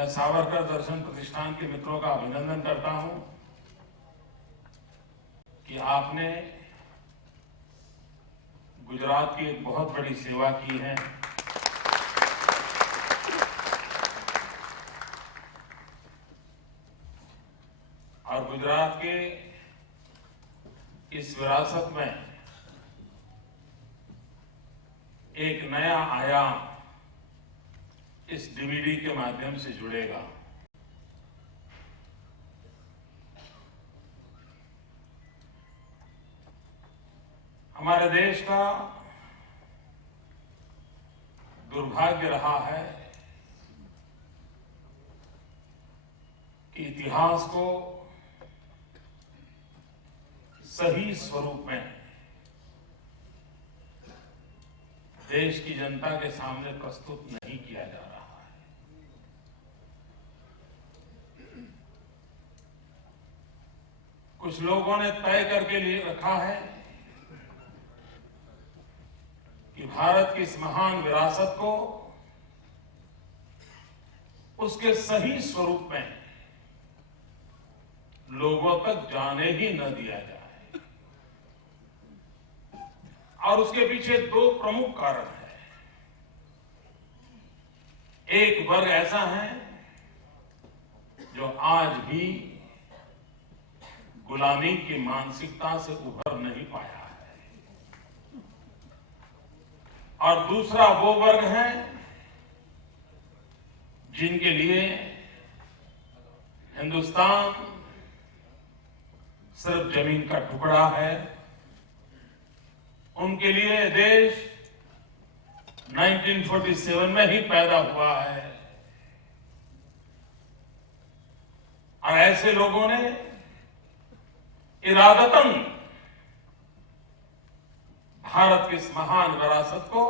मैं सावरकर दर्शन प्रतिष्ठान के मित्रों का अभिनंदन करता हूं कि आपने गुजरात की एक बहुत बड़ी सेवा की है। और गुजरात के इस विरासत में एक नया आयाम इस डीवीडी के माध्यम से जुड़ेगा। हमारे देश का दुर्भाग्य रहा है कि इतिहास को सही स्वरूप में देश की जनता के सामने प्रस्तुत नहीं किया जा रहा है। कुछ लोगों ने तय करके लिए रखा है कि भारत की इस महान विरासत को उसके सही स्वरूप में लोगों तक जाने ही न दिया जाए। और उसके पीछे दो प्रमुख कारण हैं। एक वर्ग ऐसा है जो आज भी गुलामी की मानसिकता से उभर नहीं पाया है, और दूसरा वो वर्ग है जिनके लिए हिंदुस्तान सिर्फ जमीन का टुकड़ा है। उनके लिए देश 1947 में ही पैदा हुआ है। और ऐसे लोगों ने इरादतन भारत की इस महान विरासत को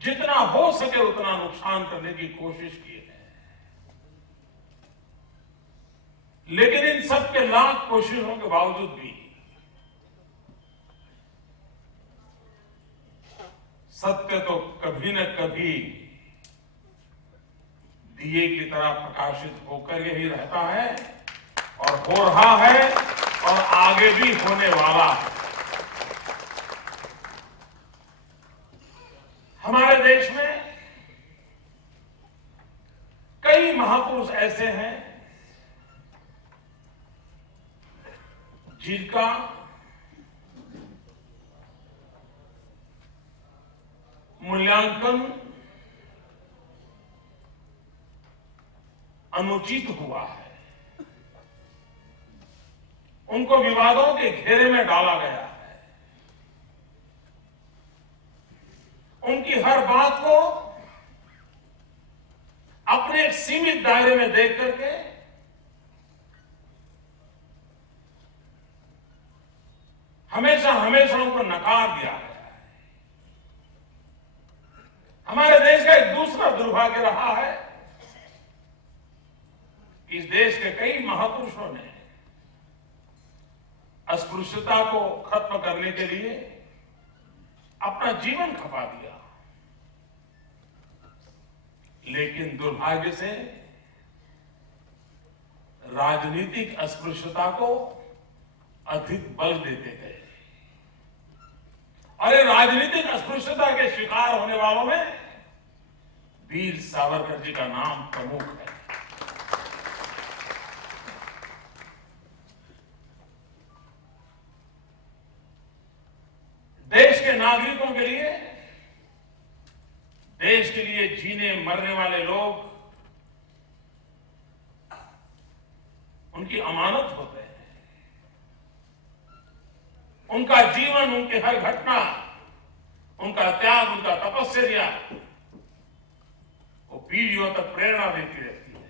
जितना हो सके उतना नुकसान करने की कोशिश की है। लेकिन इन सब के लाख कोशिशों के बावजूद भी सत्य तो कभी न कभी दिए की तरह प्रकाशित होकर ही रहता है, और हो रहा है और आगे भी होने वाला है। हमारे देश में कई महापुरुष ऐसे हैं जिनका मूल्यांकन अनुचित हुआ है। उनको विवादों के घेरे में डाला गया है। उनकी हर बात को अपने एक सीमित दायरे में देख करके हमेशा हमेशा उनको नकार दिया गया है। हमारे देश का एक दूसरा दुर्भाग्य रहा है कि इस देश के कई महापुरुषों ने अस्पृश्यता को खत्म करने के लिए अपना जीवन खपा दिया। लेकिन दुर्भाग्य से राजनीतिक अस्पृश्यता को अधिक बल देते गए, और ये राजनीतिक अस्पृश्यता के शिकार होने वालों में वीर सावरकर जी का नाम प्रमुख है। देश के नागरिकों के लिए, देश के लिए जीने मरने वाले लोग उनकी अमानत होते हैं। उनका जीवन, उनकी हर घटना, उनका त्याग, उनका तपस्या वो पीढ़ियों तक प्रेरणा देती रहती है।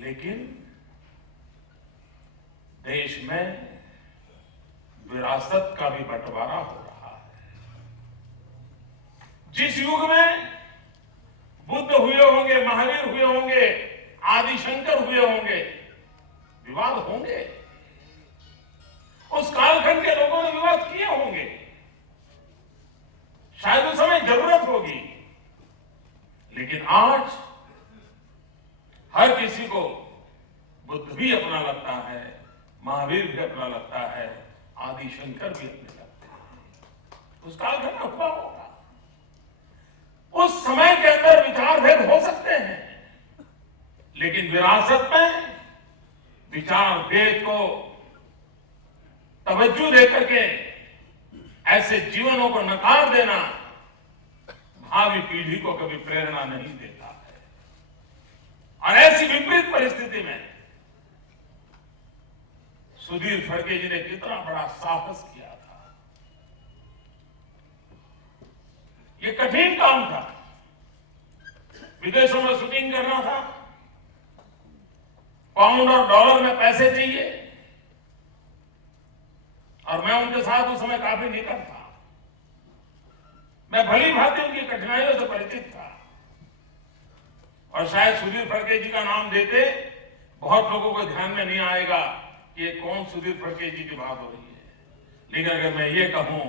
लेकिन देश में विरासत का भी बंटवारा हो रहा है। जिस युग में बुद्ध हुए होंगे, महावीर हुए होंगे, आदिशंकर हुए होंगे, विवाद होंगे। उस कालखंड के लोगों ने विवाद किए होंगे, आज हर किसी को बुद्ध भी अपना लगता है, महावीर भी अपना लगता है, आदि शंकर भी अपने लगते हैं। उस कालखंड में हुआ होगा। उस समय के अंदर विचार भेद हो सकते हैं, लेकिन विरासत में विचार भेद को तवज्जो देकर के ऐसे जीवनों को नकार देना भावी पीढ़ी को कभी प्रेरणा नहीं देता है। और ऐसी विपरीत परिस्थिति में सुधीर फड़के जी ने कितना बड़ा साहस किया था। ये कठिन काम था, विदेशों में शूटिंग करना था, पाउंड और डॉलर में पैसे चाहिए, और मैं उनके साथ उस समय काफी निकट था। मैं भली भांति उनकी कठिनाइयों से परिचित था, और शायद सुधीर फड़के जी का नाम देते बहुत लोगों को ध्यान में नहीं आएगा कि ये कौन सुधीर फड़के जी की बात हो रही है। लेकिन अगर मैं ये कहूं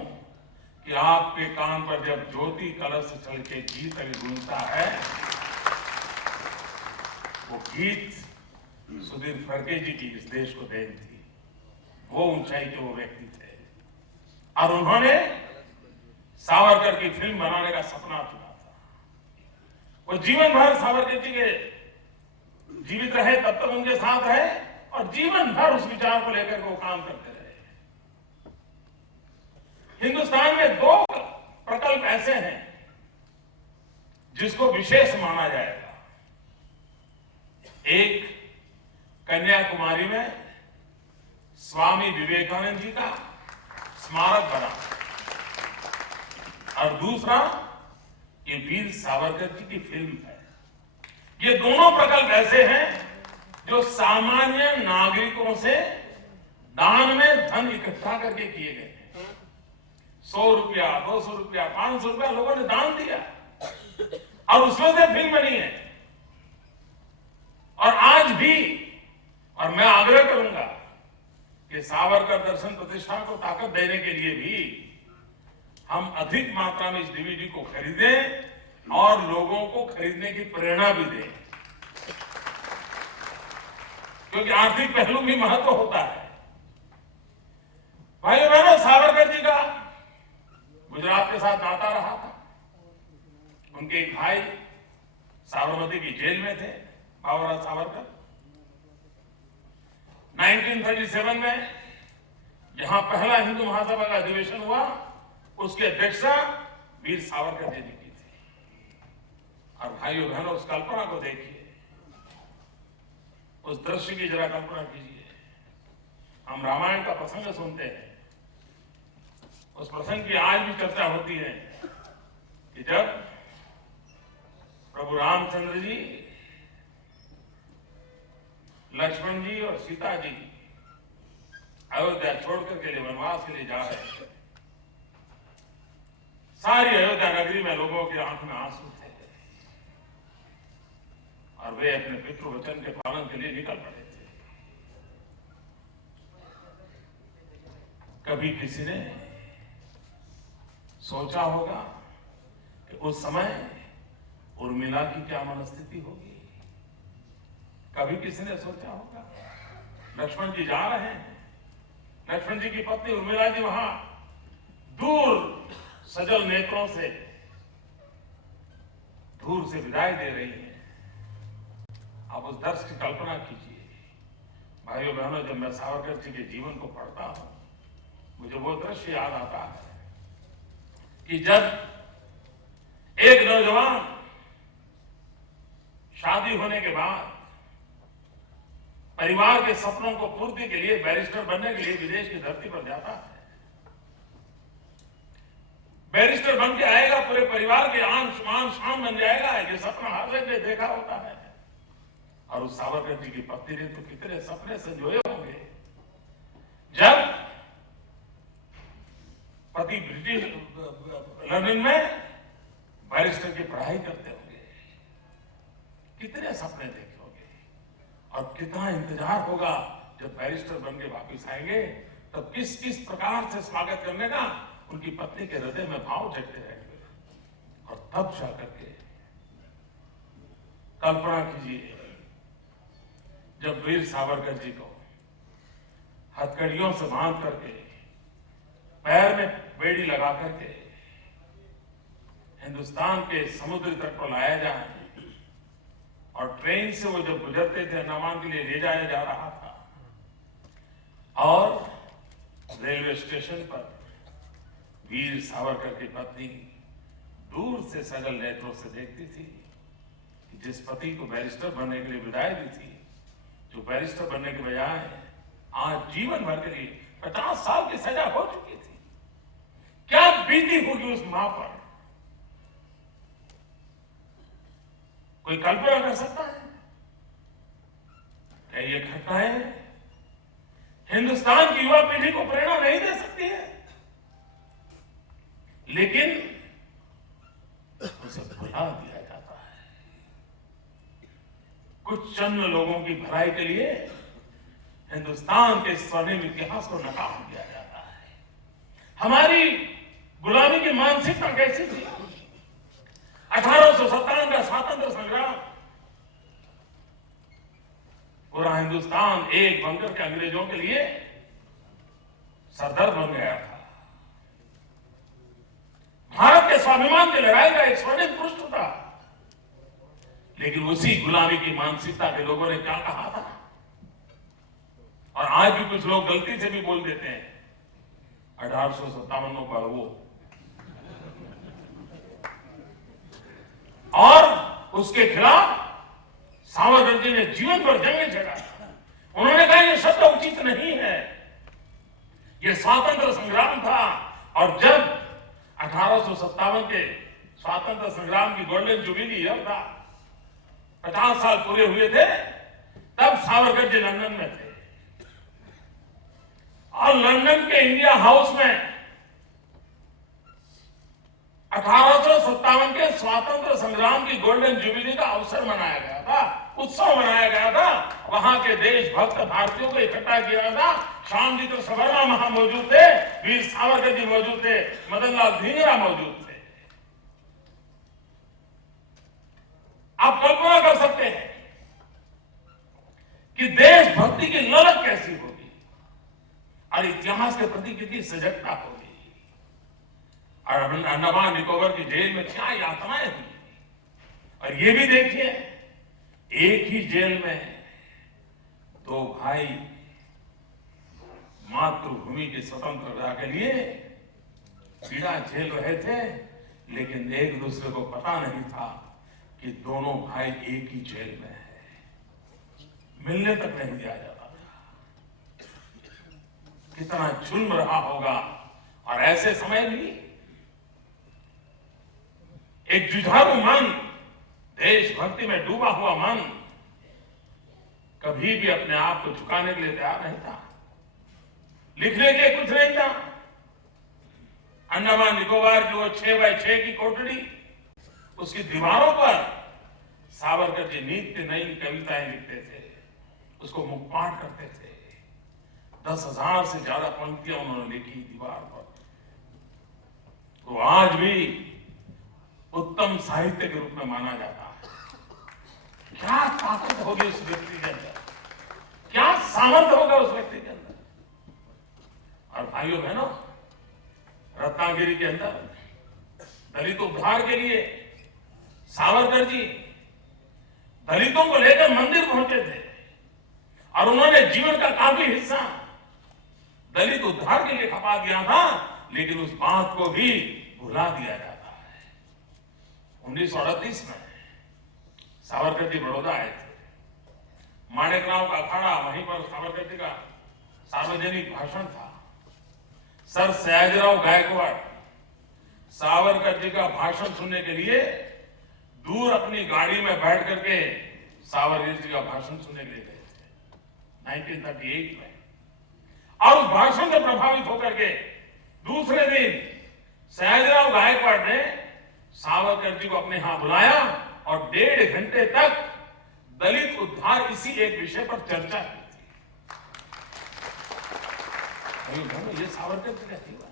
कि आपके कान पर जब ज्योति कलश चल के गीत अभी गूंजता है, वो गीत सुधीर फड़के जी की इस देश को देन थी। वो ऊंचाई के वो व्यक्ति थे, और उन्होंने सावरकर की फिल्म बनाने का सपना चुना था। वो जीवन भर सावरकर जी के जीवित रहे तब तक उनके साथ है, और जीवन भर उस विचार को लेकर वो काम करते रहे। हिंदुस्तान में दो प्रकल्प ऐसे हैं जिसको विशेष माना जाएगा। एक कन्याकुमारी में स्वामी विवेकानंद जी का स्मारक बना, और दूसरा ये वीर सावरकर जी की फिल्म है। ये दोनों प्रकल्प ऐसे हैं जो सामान्य नागरिकों से दान में धन इकट्ठा करके किए गए हैं। 100 रुपया, 200 रुपया, 500 रुपया लोगों ने दान दिया, और उसमें से फिल्म बनी है। और आज भी, और मैं आग्रह करूंगा कि सावरकर दर्शन प्रतिष्ठान को ताकत देने के लिए भी हम अधिक मात्रा में इस डीवीडी को खरीदें और लोगों को खरीदने की प्रेरणा भी दें, क्योंकि आर्थिक पहलू भी महत्व होता है। भाई बहनों, सावरकर जी का गुजरात के साथ नाता रहा था। उनके एक भाई साबरमती की जेल में थे, बाबूराव सावरकर। 1937 में जहां पहला हिंदू महासभा का अधिवेशन हुआ, उसकी अध्यक्षता वीर सावरकर जी ने की थी। और भाइयों बहनों, उस कल्पना को देखिए, उस दृश्य की जरा कल्पना कीजिए। हम रामायण का प्रसंग सुनते हैं, उस प्रसंग की आज भी चर्चा होती है कि जब प्रभु रामचंद्र जी, लक्ष्मण जी और सीता जी अयोध्या छोड़कर के लिए वनवास के लिए जा रहे थे। सारी अयोध्या नगरी में लोगों की आंख में आंसू थे, और वे अपने पितृवचन के पालन के लिए निकल पड़े थे। कभी किसी ने सोचा होगा कि उस समय उर्मिला की क्या मनस्थिति होगी? कभी किसी ने सोचा होगा? लक्ष्मण जी जा रहे हैं, लक्ष्मण जी की पत्नी उर्मिला जी वहां दूर सजल नेत्रों से दूर से विदाई दे रही है। आप उस दृश्य की कल्पना कीजिए। भाइयों बहनों, जब मैं सावरकर जी के जीवन को पढ़ता हूं, मुझे वो दृश्य याद आता है कि जब एक नौजवान शादी होने के बाद परिवार के सपनों को पूर्ति के लिए, बैरिस्टर बनने के लिए विदेश की धरती पर जाता है। बैरिस्टर बन के आएगा, पूरे परिवार के आन शान बन जाएगा, ये सपना हर एक ने देखा होता है। और उस सावरकर जी की पत्नी ने तो कितने सपने संजोए होंगे। जब पति ब्रिटिश लंदन में बैरिस्टर की पढ़ाई करते होंगे, कितने सपने देखे होंगे, और कितना इंतजार होगा जब बैरिस्टर बन के वापिस आएंगे, तब किस किस प्रकार से स्वागत करने का उनकी पत्नी के हृदय में भाव जगते रहेंगे। और तब जाकर के कल्पना कीजिए, जब वीर सावरकर जी को हथकड़ियों से बांध करके, पैर में बेड़ी लगा करके हिंदुस्तान के समुद्री तट पर लाया जाए और ट्रेन से वो जब गुजरते थे अंडमान के लिए ले जाया जा रहा था और रेलवे स्टेशन पर वीर सावरकर की पत्नी दूर से सजल नेत्रों से देखती थी कि जिस पति को बैरिस्टर बनने के लिए विदाई दी थी, जो बैरिस्टर बनने के बजाय आज जीवन भर के लिए 50 साल की सजा हो चुकी थी, क्या बीती होगी उस मां पर? कोई कल्पना कर सकता है? क्या ये घटनाएं हिंदुस्तान की युवा पीढ़ी को प्रेरणा नहीं दे सकती है? लेकिन उसे भुला दिया जाता है। कुछ चंद लोगों की भलाई के लिए हिंदुस्तान के स्वर्णिम इतिहास को नकार दिया जाता है। हमारी गुलामी की मानसिकता कैसी थी? 1857 का स्वातंत्र संग्राम, पूरा हिंदुस्तान एक बनकर के अंग्रेजों के लिए सरदर्द बन गया था। भारत के स्वाभिमान की लड़ाई का एक स्वर्णिम पृष्ठ था, लेकिन उसी गुलामी की मानसिकता के लोगों ने क्या कहा था? और आज भी कुछ लोग गलती से भी बोल देते हैं 1857 में बढ़ो, और उसके खिलाफ सावरकर जी ने जीवन भर जंगें छेड़ा। उन्होंने कहा यह शब्द उचित नहीं है, यह स्वातंत्र संग्राम था। और जब 1857 के स्वातंत्र संग्राम की गोल्डन जुबली ईयर था, 50 साल पूरे हुए थे, तब सावरकर जी लंदन में थे और लंदन के इंडिया हाउस में 1857 के स्वातंत्र संग्राम की गोल्डन जुबली का अवसर मनाया गया था, उत्सव मनाया गया था। वहां के देशभक्त भारतीयों को इकट्ठा किया था। श्यामजी सवर्मा वहां मौजूद थे, वीर सावरकर जी मौजूद थे, मदन लाल धिंगरा मौजूद थे। आप कल्पना कर सकते हैं कि देशभक्ति की ललक कैसी होगी और इतिहास के प्रति कितनी सजगता होगी। और अंडमान निकोबार की जेल में क्या यातनाएं हुई। और ये भी देखिए, एक ही जेल में दो भाई मातृभूमि की स्वतंत्रता के लिए पीड़ा झेल रहे थे, लेकिन एक दूसरे को पता नहीं था कि दोनों भाई एक ही जेल में है। मिलने तक नहीं दिया जाता था। कितना जुल्म रहा होगा। और ऐसे समय भी एक जुझारू मन, देशभक्ति में डूबा हुआ मन कभी भी अपने आप को झुकाने के लिए तैयार नहीं था। लिखने के लिए कुछ नहीं था। अंडमान निकोबार की वो 6x6 की कोठड़ी, उसकी दीवारों पर सावरकर जी नित्य नई कविताएं लिखते थे, उसको मुखपाठ करते थे। 10,000 से ज्यादा पंक्तियां उन्होंने लिखी दीवार पर। तो आज भी उत्तम साहित्य के रूप में माना जाता है। क्या ताकत होगी उस व्यक्ति के अंदर, क्या सामर्थ्य होगा उस व्यक्ति के अंदर। और भाइयों बहनों, रत्नागिरी के अंदर दलित उद्धार के लिए सावरकर जी दलितों को लेकर मंदिर पहुंचे थे और उन्होंने जीवन का काफी हिस्सा दलित उद्धार के लिए खपा दिया था, लेकिन उस बात को भी भुला दिया जाता है। 1938 में सावरकर जी बड़ौदा आए थे। माणिकराव का अखाड़ा, वहीं पर सावरकर जी का सार्वजनिक भाषण था। सर सयाजीराव गायकवाड़ सावरकर जी का भाषण सुनने के लिए दूर अपनी गाड़ी में बैठ करके सावरकर जी का भाषण सुनने के लिए गए थे 1938 में। और उस भाषण से प्रभावित होकर के दूसरे दिन सयाजीराव गायकवाड़ ने सावरकर जी को अपने यहां बुलाया और 1.5 घंटे तक दलित उद्धार इसी एक विषय पर चर्चा की थी। ये सावरकर जी का जीवन।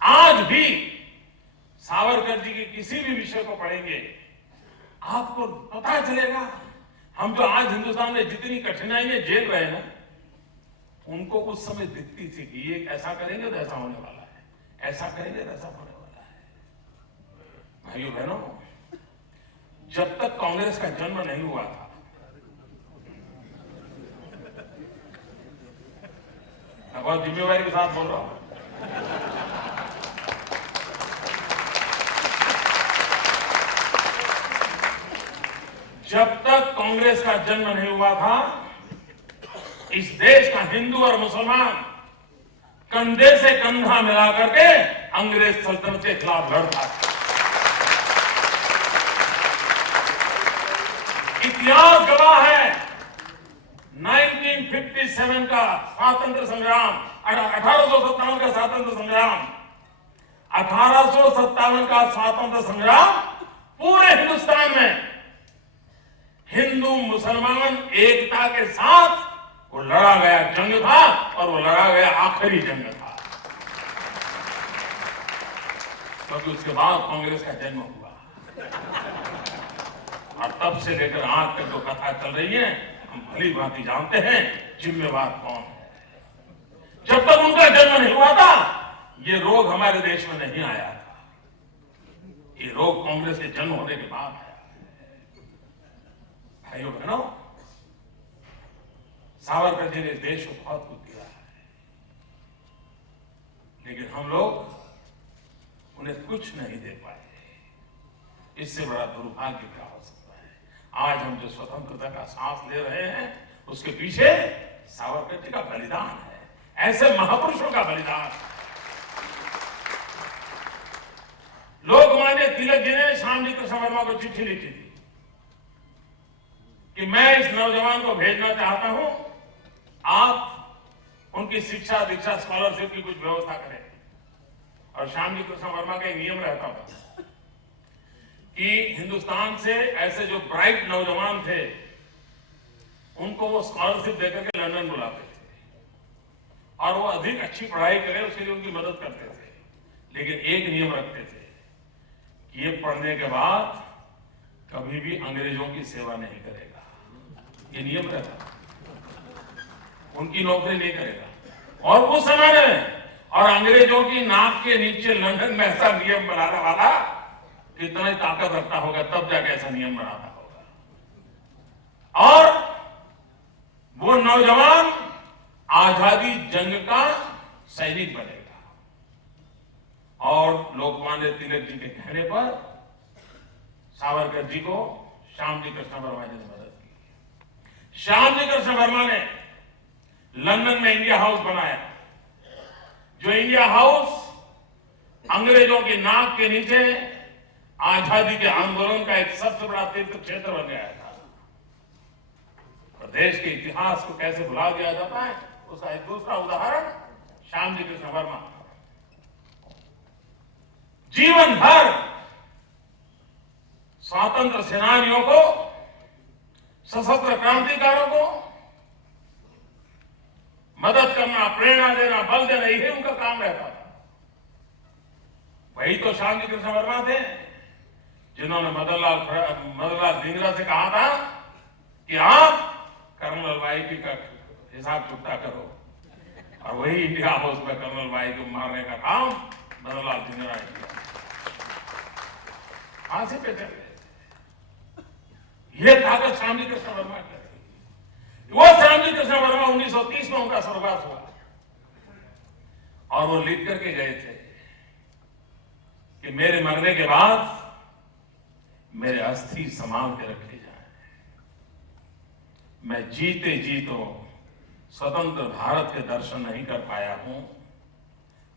आज भी सावरकर जी के किसी भी विषय को पढ़ेंगे, आपको पता चलेगा हम जो आज हिंदुस्तान में जितनी कठिनाइयां झेल रहे हैं ना, उनको उस समय दिखती थी कि ये ऐसा करेंगे तो ऐसा होने वाला है, ऐसा करेंगे तो ऐसा होने वाला है। भाइयों बहनों, जब तक कांग्रेस का जन्म नहीं हुआ था, मैं बहुत जिम्मेवारी के साथ बोल रहा हूं, जब तक कांग्रेस का जन्म नहीं हुआ था, इस देश का हिंदू और मुसलमान कंधे से कंधा मिला करके अंग्रेज सल्तनत के खिलाफ लड़ता था। इतिहास गवाह है 1957 का स्वातंत्र संग्राम, 1857 का स्वातंत्र संग्राम, 1857 का स्वातंत्र संग्राम पूरे हिंदुस्तान में हिंदू मुसलमान एकता के साथ वो लड़ा गया जंग था, और वो लड़ा गया आखिरी जंग था, क्योंकि उसके बाद कांग्रेस का जन्म हुआ। और तब से लेकर आज तक जो कथा चल रही है, हम भली भांति जानते हैं जिम्मेवार कौन है। जब तक उनका जन्म नहीं हुआ था, ये रोग हमारे देश में नहीं आया था। ये रोग कांग्रेस के जन्म होने के बाद आया। भाइयों बहनों, सावरकर जी ने इस देश को बहुत कुछ दिया है, लेकिन हम लोग उन्हें कुछ नहीं दे पाए। इससे बड़ा दुर्भाग्य क्या हो सकता है। आज हम जो स्वतंत्रता का सांस ले रहे हैं, उसके पीछे सावरकर जी का बलिदान है, ऐसे महापुरुषों का बलिदान। लोकमान्य तिलक जी ने श्यामजी कृष्ण वर्मा को चिट्ठी लिखी थी कि मैं इस नौजवान को भेजना चाहता हूं, आप उनकी शिक्षा दीक्षा स्कॉलरशिप की कुछ व्यवस्था करें। और श्यामजी कृष्ण वर्मा का एक नियम रहता था कि हिंदुस्तान से ऐसे जो ब्राइट नौजवान थे, उनको वो स्कॉलरशिप देकर के लंदन बुलाते थे, और वो अधिक अच्छी पढ़ाई करें उसके लिए उनकी मदद करते थे। लेकिन एक नियम रखते थे कि ये पढ़ने के बाद कभी भी अंग्रेजों की सेवा नहीं करेगा। ये नियम रहता, उनकी नौकरी नहीं करेगा। और उस समय में, और अंग्रेजों की नाक के नीचे लंदन में ऐसा नियम बनाने वाला कितना ही ताकत रखता होगा, तब जाके ऐसा नियम बनाता होगा। और वो नौजवान आजादी जंग का सैनिक बनेगा। और लोकमान्य तिलक जी के कहने पर सावरकर जी को श्यामजी कृष्ण वर्मा जी ने मदद की। श्यामजी कृष्ण वर्मा ने लंदन में इंडिया हाउस बनाया, जो इंडिया हाउस अंग्रेजों की नाक के नीचे आजादी के आंदोलन का एक सबसे बड़ा तीर्थ क्षेत्र बन गया था। और देश के इतिहास को कैसे भुला दिया जाता है, उसका एक दूसरा उदाहरण श्यामजी कृष्ण वर्मा। जीवन भर स्वतंत्र सेनानियों को, सशस्त्र क्रांतिकारों को मदद करना, प्रेरणा देना, बल देना, यही उनका काम रहता था। वही तो श्यामजी कृष्ण वर्मा थे जिन्होंने मदनलाल धिंगरा से कहा था कि आप कर्नल वाईपी का हिसाब चुकता करो। और वही इंडिया हाउस में कर्नल वाई को मारने का काम मदनलाल धिंगरा ने किया। फांसी पे चल गए। यह ताकत श्यामजी कृष्ण वर्मा की। वो श्यामजी कृष्ण वर्मा 1930 में उनका स्वर्गवास हुआ, और वो लिख करके गए थे कि मेरे मरने के बाद मेरे अस्थि संभाल के रखे जाए। मैं जीते जी तो स्वतंत्र भारत के दर्शन नहीं कर पाया हूं,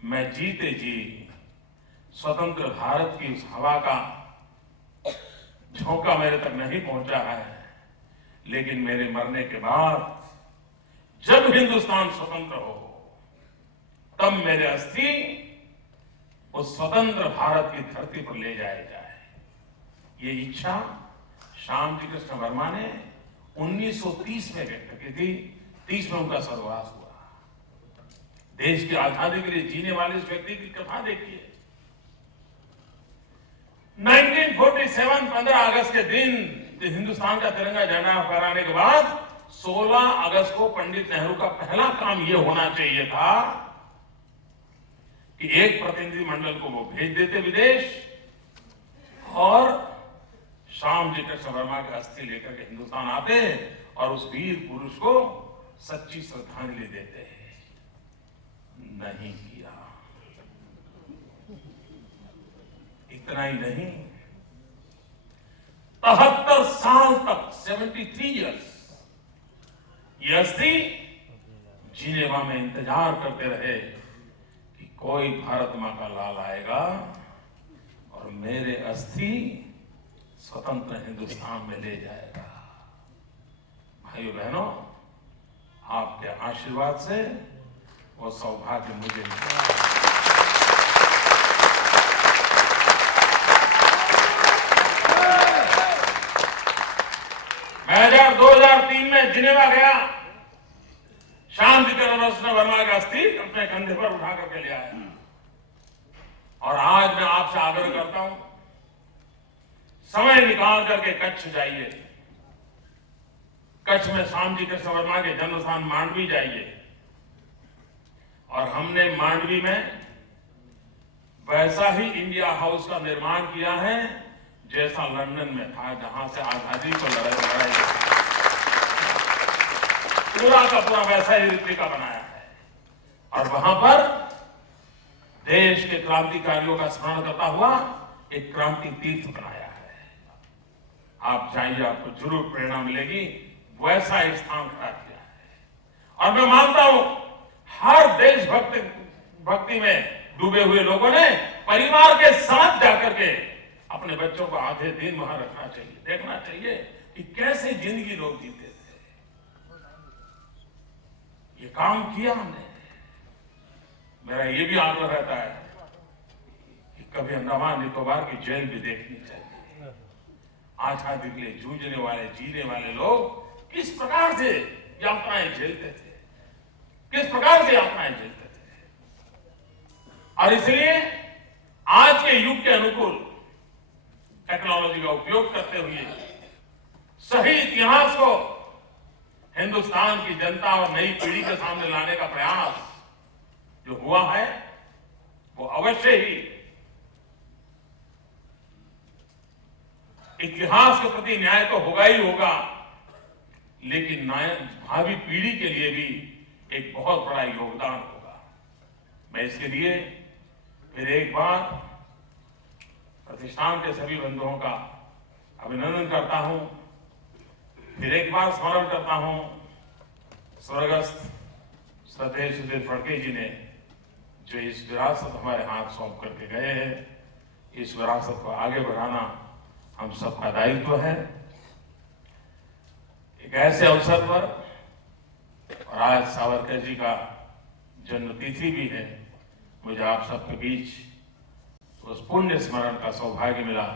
मैं जीते जी स्वतंत्र भारत की उस हवा का झोंका मेरे तक नहीं पहुंचा है, लेकिन मेरे मरने के बाद जब हिंदुस्तान स्वतंत्र हो, तब मेरे अस्थि उस स्वतंत्र भारत की धरती पर ले जाए जाए। ये इच्छा श्यामजी कृष्ण वर्मा ने 1930 में व्यक्त की थी। 30 में उनका स्वर्गवास हुआ। देश की आजादी के लिए जीने वाले इस व्यक्ति की कथा देखिए। 1946 15 अगस्त के दिन हिंदुस्तान का तिरंगा झंडा फहराने के बाद 16 अगस्त को पंडित नेहरू का पहला काम यह होना चाहिए था कि एक प्रतिनिधि मंडल को वो भेज देते विदेश और श्याम जी कृष्ण वर्मा की अस्थि लेकर के हिंदुस्तान आते और उस वीर पुरुष को सच्ची श्रद्धांजलि देते हैं। नहीं किया। इतना ही नहीं, 73 साल तक 73 इयर्स ये अस्थि जिनेवा में इंतजार करते रहे कि कोई भारत मां का लाल आएगा और मेरे अस्थि स्वतंत्र हिंदुस्तान में ले जाएगा। भाइयों बहनों, आपके आशीर्वाद से वो सौभाग्य मुझे मिला। 2003 में जिनेवा गया, श्याम जी कृष्ण वर्मा का अस्थि अपने कंधे पर उठा करके ले आया। और आज मैं आपसे आग्रह करता हूं, समय निकाल करके कच्छ जाइए, कच्छ में श्याम जी कृष्ण वर्मा के जन्म स्थान मांडवी जाइए। और हमने मांडवी में वैसा ही इंडिया हाउस का निर्माण किया है जैसा लंदन में था, जहां से आजादी को लड़ाई पूरा का पूरा वैसा ही रेप्लिका बनाया है। और वहां पर देश के क्रांतिकारियों का स्मरण करता हुआ एक क्रांति तीर्थ बनाया है। आप जाइए, आपको जरूर प्रेरणा मिलेगी। वैसा एक स्थान खड़ा किया है। और मैं मानता हूं हर देशभक्ति में डूबे हुए लोगों ने परिवार के साथ जाकर के अपने बच्चों को आधे दिन वहां रखना चाहिए, देखना चाहिए कि कैसे जिंदगी लोग जीते थे। ये काम किया हमने। मेरा ये भी आग्रह रहता है कि कभी अंडमान निकोबार की जेल भी देखनी चाहिए। आजादी के लिए जूझने वाले, जीने वाले लोग किस प्रकार से यातनाएं झेलते थे, किस प्रकार से यातनाएं झेलते थे। और इसलिए आज के युग के अनुकूल टेक्नोलॉजी का उपयोग करते हुए सही इतिहास को हिंदुस्तान की जनता और नई पीढ़ी के सामने लाने का प्रयास जो हुआ है वो अवश्य ही इतिहास के प्रति न्याय तो होगा ही होगा, लेकिन भावी पीढ़ी के लिए भी एक बहुत बड़ा योगदान होगा। मैं इसके लिए फिर एक बार प्रतिष्ठान के सभी बंधुओं का अभिनंदन करता हूं। फिर एक बार स्मरण करता हूं स्वर्गस्थ श्रद्धेय सुधीर फड़के जी ने जो इस विरासत हमारे हाथ सौंप करके गए हैं। इस विरासत को आगे बढ़ाना हम सबका दायित्व है। एक ऐसे अवसर पर, और आज सावरकर जी का जन्मतिथि भी है, मुझे आप सबके बीच उस पुण्य स्मरण का सौभाग्य मिला।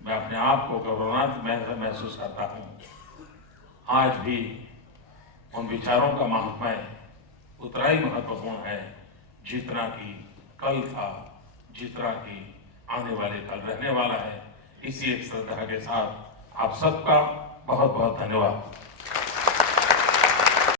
मैं अपने आप को गौरवान्वित महसूस करता हूं। आज भी उन विचारों का महात्म्य उतना ही महत्वपूर्ण है जितना कि कल था, जितना कि आने वाले कल रहने वाला है। इसी एक श्रद्धा के साथ आप सबका बहुत बहुत धन्यवाद।